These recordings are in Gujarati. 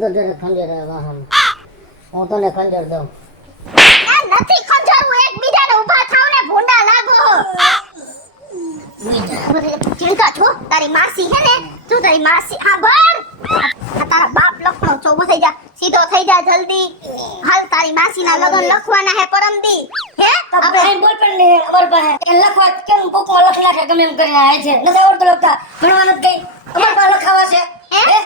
તો જરે ખંજર વાહમ હું તને ખંજર દઉં નથી ખંજરવું એકબીજાને ઊભા થાવ ને ભૂંડા લાગો ચિંતા છો તારી માસી હે ને તું તારી માસી હા ભર તારા બાપ લખણો છો ઉભો થઈ જા સીધો થઈ જા જલ્દી હાલ તારી માસીના લગન લખવાના હે પરમદી હે આપણે આઈ બોલ પણ ને અમાર પાસે એ લખવા કેમ બુકમાં લખ નાખે ગમે એમ કરીને આવે છે નથી આવડતું લખતા ભણવાનું કઈ અમાર પાસે લખાવા છે હે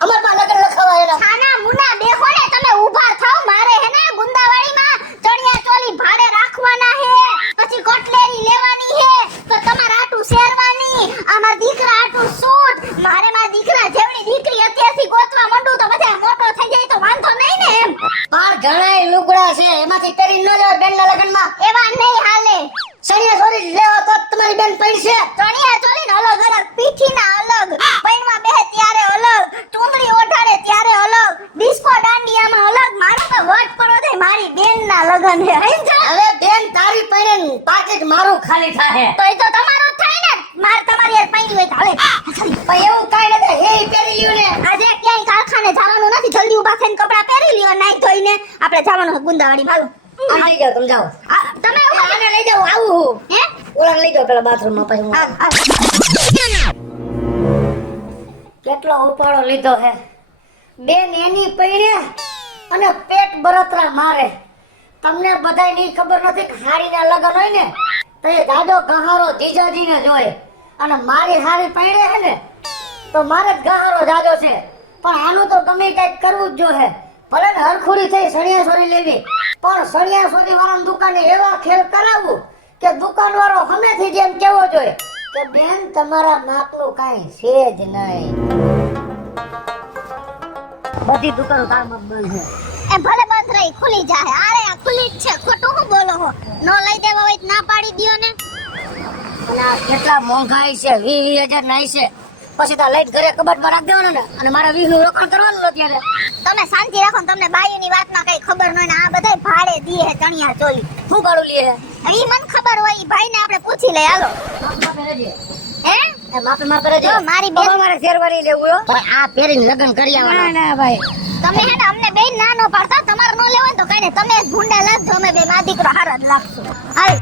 અમાર પાસે લગન લખાવા એના ખાના મુના બેહો ને તમે ઊભા થાવ મારે હે ને ગુંદાવાડીમાં ચણિયા ચોલી ભાડે રાખવાના હે પછી કોટલેરી લેવાની હે તો તમારા આટુ શેરવાની અમાર દીકરા આટુ સૂટ મારે મારા દીકરા જેવડી દીકરી અત્યારથી ગોતવા માંડું તો બધા મોટો થઈ જાય તો વાંધો નહીં ને એમ પણ ઘણાય લુગડા છે એમાંથી પહેરી ન જવા બેનના લગનમાં એવા નહીં હાલે સણિયા ચોરી લેવા તો તમારી બેન પડશે ચણિયા ચોલી અલગ અલગ પીઠીના અલગ પૈણમાં બેહે ત્યારે અલગ ચૂંદડી ઓઢાડે ત્યારે અલગ ડિસ્કો દાંડિયામાં અલગ મારો તો વટ પડો થાય મારી બેનના લગન હે હવે બેન તારી પૈણે પાકેટ મારું ખાલી થાહે તો એ તો તમારો જ થાય ને માર તમારી યાર પૈણી હોય તો હાલે પણ એવું કાઈ નથી હે પહેરી લ્યો ને આજે ક્યાંય કારખાને જવાનું નથી જલ્દી ઊભા થઈને કપડાં પહેરી લ્યો નાઈ ધોઈને આપણે જવાનું છે ગુંદાવાડી હાલો આ લઈ જાઓ તમે જાઓ તમે આને લઈ જાઓ આવું હું હે ઓલા લઈ જાઓ પેલા બાથરૂમમાં પછી હું કેટલો ઉપાડો લીધો હે બેન એની પૈણે અને પેટ બરતરા મારે તમને બધાય ની ખબર નથી કે હારીના લગન હોય ને તો એ દાદો ગહારો જીજાજીને જોય અને મારી હારી પૈણે હે ને તો મારે જ ગહારો જાજો છે પણ આનું તો ગમે કંઈક કરવું જ જોઈએ ભલે ને હરખુડી થઈ સણિયા સોરી લેવી પણ સણિયા સોરી વાળાની દુકાને એવા ખેલ કરાવવું કે દુકાનવાળો હમેથી જેમ કેવો જોઈએ કે બેન તમારા માપનું કાંઈ છે જ નહીં બધી દુકાનો તારમાં બંધ છે એ ભલે બંધ રહી ખુલી જાય અરે આ ખુલી જ છે ખોટું હું બોલો હો નો લઈ દેવા હોય તો ના પાડી દ્યો ને અને આ કેટલા મોંઘાઈ છે 20,000 નાઈ છે પછી તો લઈને ઘરે કબાટમાં રાખ દેવાનો ને અને મારા 20 નું રોકાણ કરવાનું અત્યારે તમે શાંતિ રાખો ને તમને બાયુની વાતમાં કઈ ખબર ન હોય ને આ બધાય ભાડે દીએ હે ચણિયા ચોલી શું ભાડું લે ઈ મને ખબર હોય ઈ ભાઈને આપણે પૂછી લઈ હાલો હે એ માપે માપે રહેજો જો મારી બેન મારે શેરવારી લેવું હો પણ આ પહેરીને લગન કરી આવવાના ના ભાઈ તમે હે ને અમને બેન ના નો પાડતા તમારે નો લેવો ને તો કઈ ને તમે ભૂંડા લાગજો અમે બે મા દીકરો હારા જ લાગશું હાલ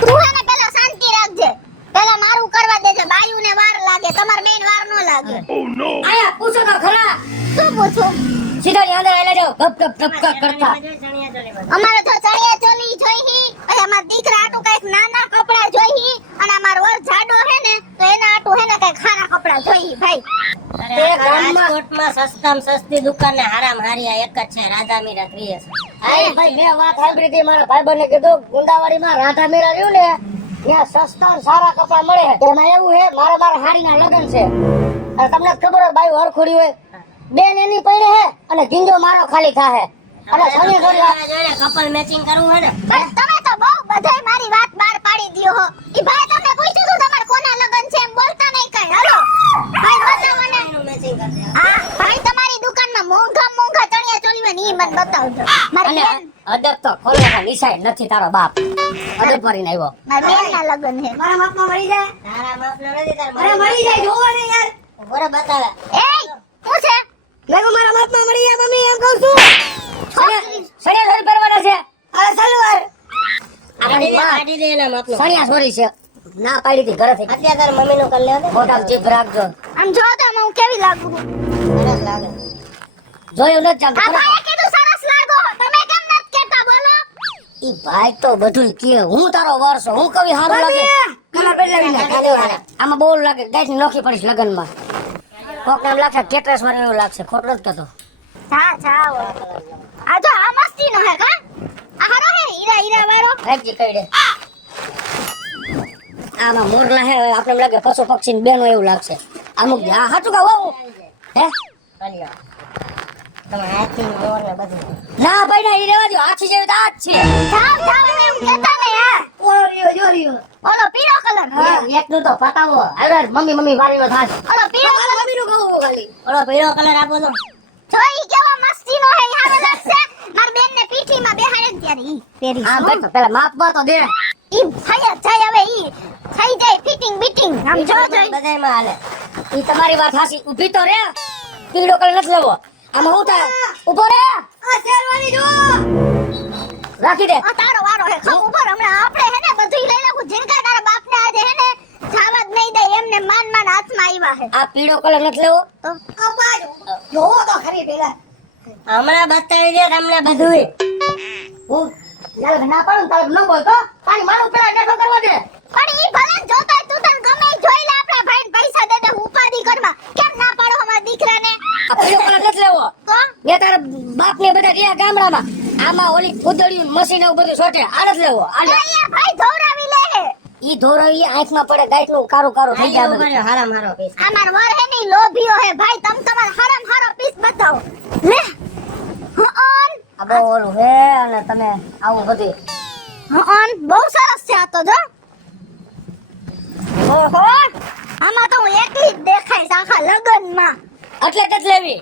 તું હે ને પેલા શાંતિ રાખજે પેલા મારું કરવા દેજે બાયુને વાર લાગે તમાર બેન વાર નો લાગે આયા પૂછો તો ખરા શું પૂછું સીધા ની અંદર આલા જાઓ ગપ ગપ ગપ ગપ કરતા અમારે તો ચણિયા ચોલી જોઈહી પછી અમાર દીકરા આટુ કઈક નાના કપડા જોઈહી અને અમાર વર જાડો હે ને તો એના આટુ હે ને કઈક ખારા કપડા જોઈહી ભાઈ તે ગામમાં રાજકોટમાં સસ્તામાં સસ્તી દુકાન ને હારામ હારી આ એક જ છે રાધા મીરા ક્રિએશન આય ભાઈ મેં વાત સાંભળી હતી મારા ભાઈબંધને કીધું ગુંદાવાડીમાં રાધા મેરા રહ્યું ને ત્યાં સસ્તા અને સારા કપડા મળે છે એમાં એવું છે મારા હારીના લગન છે અને તમને ખબર હોય બાઈ હરખોડી હોય બેન એની પૈણે હે અને ગીંજો મારો ખાલી થાહે અને સણી થોડી કપલ મેચિંગ કરવું હે ને બસ તમે તો બહુ બધાય મારી વાત બહાર પાડી દ્યો હો ઈ ભાઈ તમને પૂછ્યું તું તમાર કોના લગન છે એમ બોલતા નહીં કઈ હાલો ભાઈ બતાવો ને એનું મેચિંગ કરી દે હા ભાઈ તમારી દુકાનમાં મોંઘા મોંઘા ચણિયા ચોલી હોય ને ઈ મને બતાવજો મારી અને બેન અદબ તો ખોલવા નિશાય નથી તારો બાપ અદબ કરીને આવ્યો મારી બેનના લગન છે મારા બાપમાં મળી જાય તારા બાપનો નથી તાર અરે મળી જાય જોવો ને યાર બરાબર બતાવે એ શું છે મેગો મારા બાપમાં મળી જાય મમ્મી એમ કહું છું સણિયા સોરી પરવાના છે અરે સલવાર કાઢી દે એના માપનો સણિયા સોરી છે ના પાડી હતી ઘરેથી અત્યારે તાર મમ્મી નું કરી લેવા મોટા જીભ રાખજો આમ જો તો હું કેવી લાગુ છું સરસ લાગે જોયું નથી આ ચાલતું ભાઈએ કીધું સરસ લાગો તમે કેમ નથી કહેતા બોલો ઈ ભાઈ તો બધું કે હું તારો વર્ષ હું કવિ હારું લાગે કલર બદલાવી નાખ આમાં બહુ લાગે ગાઈસ ની નોખી પડીશ લગનમાં કોક નામ લાગશે કેટરેસ વાળો એવું લાગશે ખોટું નથી કહેતો જા જાઓ આ જો આ મસ્તી નો હે કા આ હારો હે હીરા હીરા વાળો રાખજી કઈડે આમાં મોરલા હે આપણે એમ લાગે પશુ પક્ષી ની બેનો એવું લાગશે અમુક આ હાચું કા વાવ હે ચાલ્યો તમે હાથી મોર ને બધું ના ભાઈ ના ઈ રેવા દો આછી જેવી તો આ જ છે જાવ જાવ એમ કહેતા ને હા ઓરિયો જોરિયો ઓલો પીળો કલર એક નું તો પતાવો અરે મમ્મી વારીનો થાશ ઓલો પીળો કલર મમ્મી નું કહું ખાલી ઓલો પીળો કલર આપો તો જોઈ કેવો મસ્તી નો હે હારો લાગશે માર બેન ને પીઠીમાં બેહાડે ને ત્યારે ઈ પહેરી હા બેઠો પેલા માપવા તો દે ઈ થાય જ જાય હવે ઈ થઈ જાય ફિટિંગ બીટિંગ આમ જો જોઈ બધાયમાં હાલે. ઈ તમારી વાત હાસી. ઊભી તો રે. પીળો કલર નથી લેવો. આમાં હું થાય? ઊભો રે. આ શેરવાની જો. રાખી દે. આ તારો વારો હે ખમ ઉપર હમણાં આપણે હે ને બધુંય લઈ લાગું જીનકા તારા બાપને આજે હે ને જાવા જ નહીં દે એમને માન માન હાથમાં આવ્યા હે આ પીળો કલર નથી લેવો. તો આ બાજુ જોવો તો ખરી પેલા. હમણાં બતાવી દે તમને બધુંય. હું યાર ના પાડું તારે ન બોલ તો તારી મારું પેલા નેઠો કરવા દે. પણ ઈ ભલે જોતા તું તને ગમે ઈ જોઈ લે આપણા ભાઈને પૈસા દે દે ઉપાધિ કરમાં કેમ ના પાડો અમારા દીકરાને આ પીળો કલર નથી લેવો. તો મેં તારા બાપ ને બધા ગયા ગામડામાં. આમાં ઓલી ફૂદડિયું મશીન એવું બધું છોટે. આ નથી લેવો. આ લે. અહીંયા ભાઈ ધોરાવી લે હે ઈ ધોરાવી આંખમાં પડે ગાયનું કારું કારું થઈ જાય આયો બધું. ઉભા રહ્યો, હારા મારો પીસ. અમાર વર હે ની લોભીઓ હે ભાઈ તમ તમાર હરામ હારો પીસ બતાવો લે હન આ બહુ ઓલું હે અને તમે આવું બધું. હન બહુ સરસ છે આ તો જો ઓહો આમાં તો હું એકલી જ દેખાઈશ આખા લગનમાં એટલે જ નથી લેવી.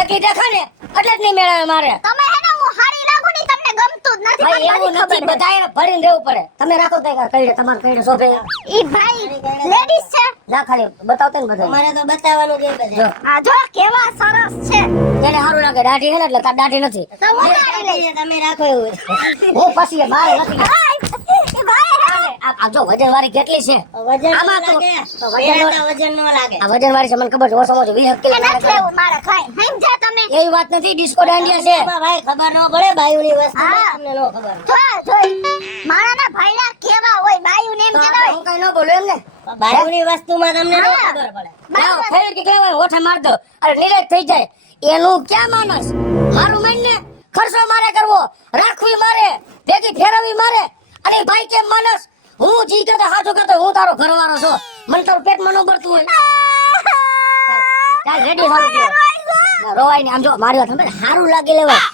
એકલી દેખા ને એટલે જ નહીં મેળવે મારે. તમે હે ને હું હારી લાગુ ની તમને ગમતું જ નથી ભાઈ પણ એવું મને નથી. ખબર હે. બધાએ ભરીને રહેવું પડે. તમે રાખો તો કઈડે તમારે કઈડે શોભે. ઈ ભાઈ લેડીઝ છે જા ખાલી બતાવતે ને બધા. અમારે તો બતાવવાનું જ હોય જો બધે. આ જો કેવા સરસ છે એને સારું લાગે દાઢી હે ને એટલે તાર દાઢી નથી. તો ઉતારી લઈ તમે રાખો એવું. હું પછી એ બાર નથી. ભાઈ આ જો વજન વાળી કેટલી છે. વજન નો આમાં તો- લાગે. તો વજન નો- પહેરતા વજન નો લાગે. આ વજન વાળી છે મને ખબર છે. ઓછો ઓછો 20 કિલો નથી લેવું મારે ખાઈ સમજ્યા તમે એવી વાત નથી. ડિસ્કો દાંડિયા છે. એમાં ભાઈ ખબર ન પડે બાયુની વસ્તુ હા. તમને ન ખબર. જોઈ મારાના ભાઈલા કેવા હોય બાયું ને એમ તો કેતા હું કઈ ન બોલું એમ ને. બાયુની વસ્તુમાં તમને ન હા. ખબર પડે. લાવો, ફેર કે કહેવાય ઓઠે માર દો. અરે નિરાશ થઈ જાય. એનું ક્યાં માનસ. મારું માન ને ખર્ચો મારે કરવો, રાખવી મારે, ભેગી ફેરવવી મારે. અને ભાઈ કેમ માનસ. હું જી કરતો હાથો કરતો હું તારો ઘરવાળો છું. મને તારું પેટમાં ન ભરતું હોય. ચાલ રેડી સારું કહેવાય. ના, રોવાય ને. આમ જો મારી વાત સાંભળ. સારું લાગી લેવાય.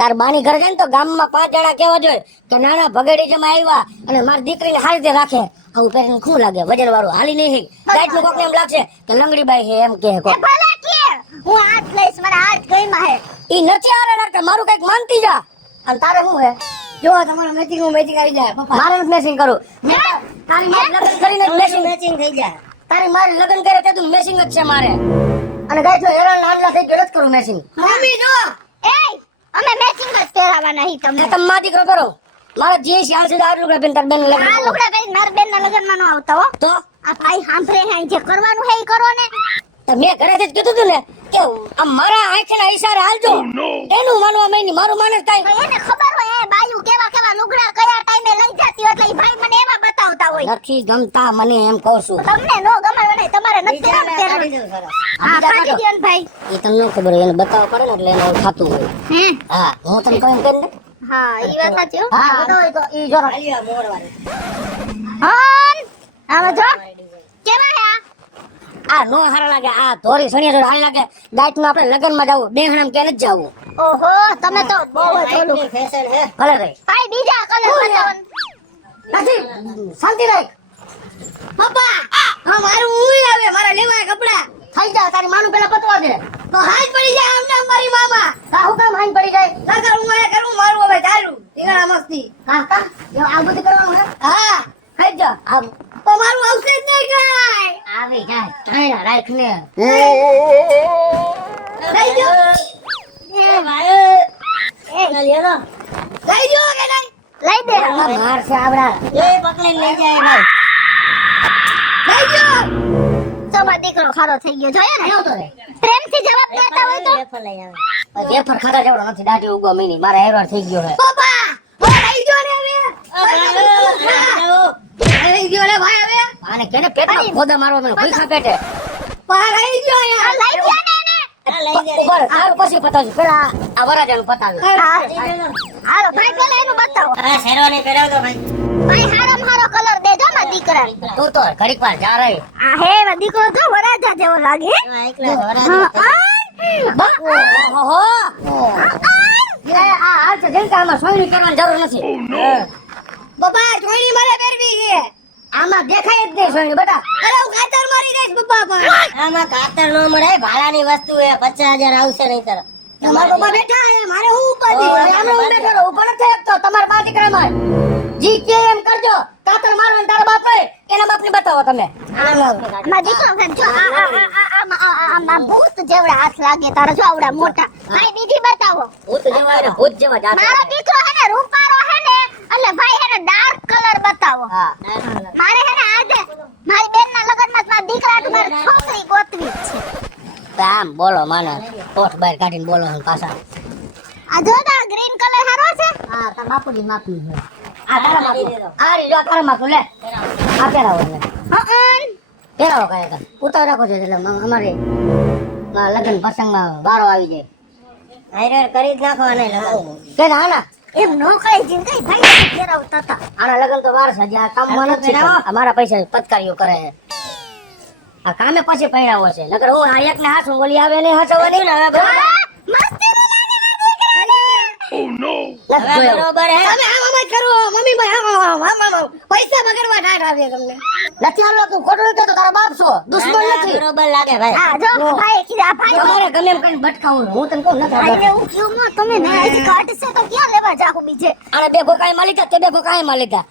તાર બાની ઘર જાય ને તો ગામમાં 5 જણા કેવા જોઈએ કે નાના ભગેડી જમા આવ્યા અને મારી દીકરીને સારી રીતે રાખે. આવું પહેરીને શું લાગે વજન વાળું હાલી નહીં. ગાઈડ નું કોકને એમ લાગશે કે લંગડી બાઈ છે એમ કે કોક. એ ભલા કે હું હાથ લઈશ મને હાથ ગઈમાં હે ઈ નથી આરે રાખે. મારું કઈક માનતી જા. અને તારે શું હે જો તમારું મેચિંગ આવી જાય. પપ્પા મારે નથી મેચિંગ કરું. તારી મારી લગ્ન કરીને મેચિંગ મેચિંગ થઈ જાય. તારી મારી લગ્ન કરે તે તું મેચિંગ જ છે મારે. અને ગાઈડ નો હેરાન લાડલા થઈ ગયો જ કરું મેચિંગ. મમ્મી જો એ અમે મેચિંગ જ પહેરાવાના હી તમને તમે માં દીકરો કરો. મારા જે શ્યામ સુધી આ લુગડા પહેરીને તાર બેન લગ્ન આ કરો. લુગડા પહેરીને મારા બેનના લગ્નમાં ન આવતા હો તો આ ભાઈ સાંભળે હે જે કરવાનું હે ઈ કરો ને તો મેં ઘરેથી જ કીધું તું ને કે આમ મારા આંખના ઈશારે હાલજો. એનું માનવા મેં મારું માને જ થાય. ભાઈ એને ખબર હોય એ બાયું કેવા કેવા લુગડા કયા ટાઈમે લઈ જતી હોય એટલે ઈ ભાઈ મને એવા બતાવતા હોય નથી ગમતા મને એમ કહું છું. તમને નો ગમે ને તમારે નથી બીજાને પહેરવાનું. કાઢી દઉં સરસ. હા કાઢી દ્યો ને ભાઈ એ તમને ન ખબર હોય એને બતાવવા પડે ને એટલે એને એવું થતું હોય. હે હા હું તને કહું એમ કરીને. હા ઈ વાત સાચી હો હા બતાવો તો ઈ જો હાલ્યો મોરવાળી. હન આમાં જો કેવા હે આ નો હારા લાગે. આ ધોરી સણિયા જોડે હારી લાગે. ગાઈટ માં આપણે લગન માં જવું બેહણામ કે નથી જવું. ઓહો તમે તો બહુ જ ઓલું નાઈટની ફેશન હે. ભલે રહી ભાઈ બીજા કલર બતાવો નથી શાંતિ રાખ. પપ્પા હા મારું ઉઈ આવે મારા લેવાય કપડા થઈ જા. તારી માનું પેલા પતવા દે તો હાથ પડી જાય. આમ નામ મારી મામા કા હું કામ હાથ પડી જાય. લગન હું આ કરું મારું હવે ચાલુ ટીંગણા મસ્તી કા કા જો આ બધું કરવાનું હે. હા ખાઈ જા. આમ તો મારું આવશે જ નહીં કાઈ. આવી જાય ટાઈના રાખ ને લઈ જો. એ ભાઈ. એ હાલ્યો નો. લઈ જો કે નહીં. લઈ દે માર છે આવડા એ પકડીને લઈ જાય ભાઈ. લઈ જો. તમારો દીકરો ખારો થઈ ગયો જોયો ને આવ્યો તો રે. પ્રેમથી જવાબ દેતા હોય તો વેફર લઈ આવે. વેફર ખાતા જેવડો નથી. દાઢી ઉગવા મીની મારા હેરવાર થઈ ગયો હે. પપ્પા ઓ લઈ જો ને હવે. લઈ ગયો રે ભાઈ હવે. આને કેને પેટમાં ખોદા મારવા મને ભૂખા પેટે. પા લઈ ગયો આ યાર. લઈ ગયા ને એને આ લઈ જાય. ઉપર તારું પછી પતાવજો. પેલા આ વરાજાનું પતાવ્યું. હાલો ભાઈ પેલા એનું બતાવો આ શેરવાની પહેરાવતો ભાઈ. ભાઈ હારામાં હારો કલર દેજો માં દીકરા તું તો ઘડીક વાર જા રહી. આ હે એવા દીકરો તો વરાજા જેવો લાગે આ એકલા હા, ધોરા. ઓહો. એ આ હાલ છે જેમ કે આમાં સોયરી કરવાની જરૂર નથી. બાપા સોયરી મારે પહેરવી છે. આમાં દેખાય જ નહીં સોયરી બેટા. અરે હું ખાતર મારી દઈશ પપ્પા પણ. આમાં કાતર નો મળે. ભાડાની વસ્તુ એ 50,000 આવશે નહીં તરફ. તમારા પપ્પા બેઠા છે મારે હું ઉપાધિ. હવે આમને હું બેઠો રહું. ઉભો નથી થયો તો તમારા બા દીકરામાં જી કે એમ કરજો. કાતર મારવાનું તારા બાપ હોય એના બાપને બતાવો તમે માં દીકરો ઘર જો આ ભૂત જેવડા હાથ લાગે તારા જો આવડા મોટા ભાઈ બીજી બતાવો ભૂત જેવા ને ભૂત જેવા જ હાથ મારો લાગે. દીકરો હે ને રૂપારો હે ને એટલે ભાઈ હે ને ડાર્ક કલર બતાવો હા મારે હે ને આજે મારી બેનના લગનમાં મારા દીકરા હાટુ મારે છોકરી ગોતવી જ છે તો આમ બોલો માને પોટ બહાર કાઢીને બોલો ને પાછા આ જો તા ગ્રીન કલર હારો છે હા તારા બાપુની માપની છે આ તારા બાપુ આ રી જો આ તારા બાપુ લે આ પહેરાવો એટલે હઅન પહેરાવો કાંઈ ઉતાર રાખો છો એટલે અમારે લગ્ન પ્રસંગમાં વારો આવી જાય હાઈર કરી જ નાખવાના લગાવું કે ના ના એમ નો કઈ જીન કઈ ભાઈ ફેરવતા તા આના લગ્ન તો વાર છે આ કામમાં નથી શીખવા. અમારા પૈસા પતકારીઓ કરે છે. આ કામે પછી પૈણાવો છે નકર હું આ એકને હાસું બોલી આવે ને હાસવાની ને હવે બરાબર. મસ્તી હવે બરોબર હે તમે આમ આમ જ કરો મમ્મી ભાઈ આમ પૈસા બગાડવા ઠાર આવે તમને નથી હાલો તું ખોટું નથી તો તારો બાપ છો દુશ્મન નથી બરોબર લાગે ભાઈ હા જો ભાઈ કીધા આ ભાઈ તમારે ગમે એમ કઈ ભટકાવું હું તને કહું નથી ભાઈને આવડતું. હું ક્યું માં તમે ને આજ કાઢશે તો ક્યાં લેવા જાહુ બીજે આને બે ભોકાઈ માં લીધા તે બે ભોકાઈ માં લીધા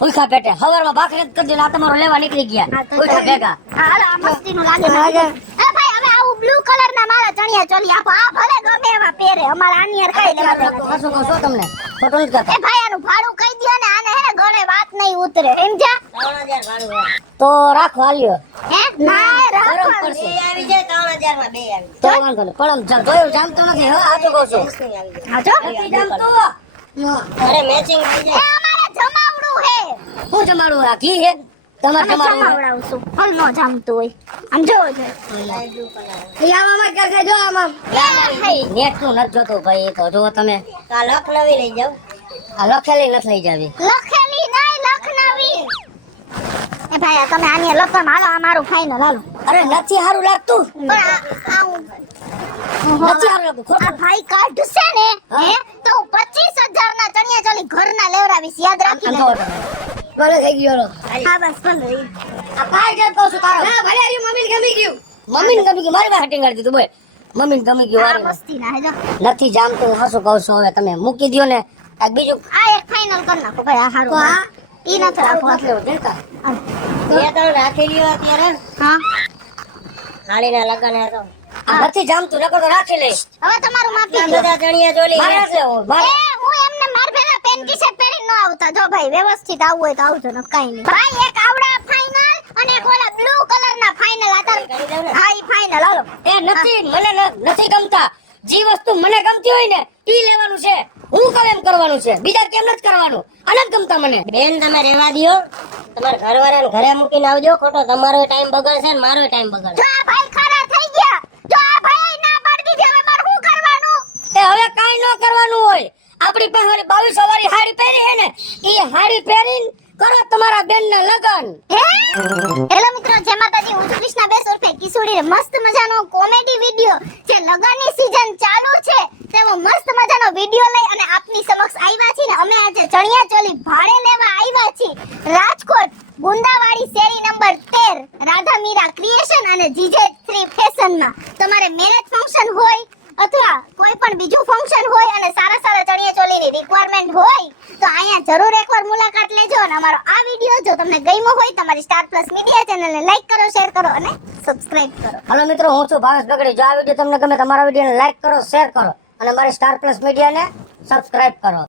ભૂખા પેટે હવારમાં ભાખરી જ કરી આ તમારો લેવા નીકળી ગયા ભૂખા ભેગા હાલો આ મસ્તી નું લાગે હા, મને. એ ભાઈ હવે આવું બ્લુ કલર ના મારા ચણિયા ચોલી આપો આ ભલે ગમે એવા પહેરે અમારા આની યાર કઈ લેવા દેવા કશું કહું છો તમને ખોટું નથી કહેતા. એ ભાઈ આનું ભાડું કહી દ્યો ને આને હે ને ગળે વાત નહીં ઉતરે એમ જા 3000 ભાડું હે. તો રાખો હાલ્યો હે ના રાખો બે આવી જાય 3000 માં બે આવી તો વાંધો નહીં પણ આમ જોયું જામતું નથી હો આ તો કહું છું જાય. હા જો નથી જામતું અરે મેચિંગ થઈ એ જાય અમારે જમાવડું હે હું જમાડું આ ઘી હે તમારે અમે જમાડવું જમાવડાવશું ફલ નો જામતું હોય આમ જોવો છે એ આમાં કરશે જો આમાં નેટ નું નથી જોતું ભાઈ તો જો તમે તો આ લખનવી લઈ જાવ આ લખેલી નથી લઈ જાવી લખેલી નહીં લખનવી એ ભાઈ આ તમે આની લખમ હાલો આ મારું ફાઈનલ હાલો અરે નથી સારું લાગતું પણ નથી સારું લાગતું આ ખોટું ભાઈ કાઢશે ને હે તો હું 25,000 ના ચણિયા ચોલી ઘરના લેવડાવીશ યાદ રાખી આમ લેજો જોવો તમે ભલે થઈ ગયો લો. હા બસ ભલે આ કાંઈ જેમ કહું છું તારો હા ભલે આવી મમ્મીને ગમી ગયું મમ્મીને ગમી ગયું મારી પાસે ટીંગાડી દીધું બોલ મમ્મીને ગમી ગયું આ વારી મસ્તી ના હે જો નથી જામતું હસું કહું છું હવે તમે મૂકી દ્યો ને આ બીજું આ એક ફાઈનલ કરી નાખો ભાઈ આ હારું તો આ ઈ નથી રાખો નથી લેવું દેતા બે ત્રણ રાખી લ્યો અત્યારે હા હાળીના લગન હે તો આ નથી જામતું નકર તો રાખી લઈશ હવે તમારું માપી આ દો બધા ચણિયા ચોલી મારે હે. નથી લેવું મારે એ હું એમને માર ભેગા પેન ટી-શર્ટ પહેરીને ન આવતા જો ભાઈ વ્યવસ્થિત આવવું હોય તો આવજો ને કાઈ નહીં ભાઈ એક આવડા ફાઈનલ અને એક ઓલા બ્લુ કલર ના ફાઈનલ આ તાર કરી દઉં ને? હા ઈ ફાઈનલ હાલો એ નથી મને નથી ગમતા જે વસ્તુ મને ગમતી હોય ને ઈ લેવાનું છે હું કહું એમ કરવાનું છે બીજા કેમ નથી કરવાનું આને જ ગમતા મને બેન તમે રેવા દ્યો તમારા ઘરવાળાને ઘરે મૂકીને આવજો ખોટો તમારો ટાઈમ બગડશે ને મારો ટાઈમ બગડશે જો આ ભાઈ ખરા થઈ ગયા જો આ ભાઈ ના પાડી દીધી હવે મારે શું કરવાનું એ હવે કાઈ ન કરવાનું હોય આપણી પાસે 2200 વાળી હાડી પહેરી હે ને ઈ હાડી પહેરીને કરો તમારા બેનના લગન હે હેલો મિત્રો જય માતાજી હું છું કૃષ્ણા બેસ ઉર્ફે કિશોરી મસ્ત મજાનો કોમેડી વિડિયો જે લગનની સીઝન ચાલુ છે તેવો મસ્ત મજાનો વિડિયો લઈ અને આપની સમક્ષ આવ્યા છીએ ને અમે આજે ચણિયા ચોલી ભાડે લેવા આવ્યા છીએ રાજકોટ ગુંદાવાડી શેરી નંબર 13 રાધા મીરા ક્રિએશન અને GJ3 ફેશનમાં તમારે મેરેજ ફંક્શન હોય અથવા કોઈ પણ બીજું ફંક્શન હોય અને સારા સારા ચણિયા ચોલીની રિક્વાયરમેન્ટ હોય તો અહીંયા જરૂર એકવાર મુલાકાત લેજો અને અમારો આ વિડિયો જો તમને ગમ્યો હોય તમારી સ્ટાર પ્લસ મીડિયા ચેનલને લાઈક કરો શેર કરો અને સબસ્ક્રાઇબ કરો હાલો મિત્રો હું છું ભાવેશ બગડી જો આ વિડીયો તમને ગમે તમારા વિડીયોને લાઈક કરો શેર કરો અને મારી સ્ટાર પ્લસ મીડિયાને સબસ્ક્રાઇબ કરો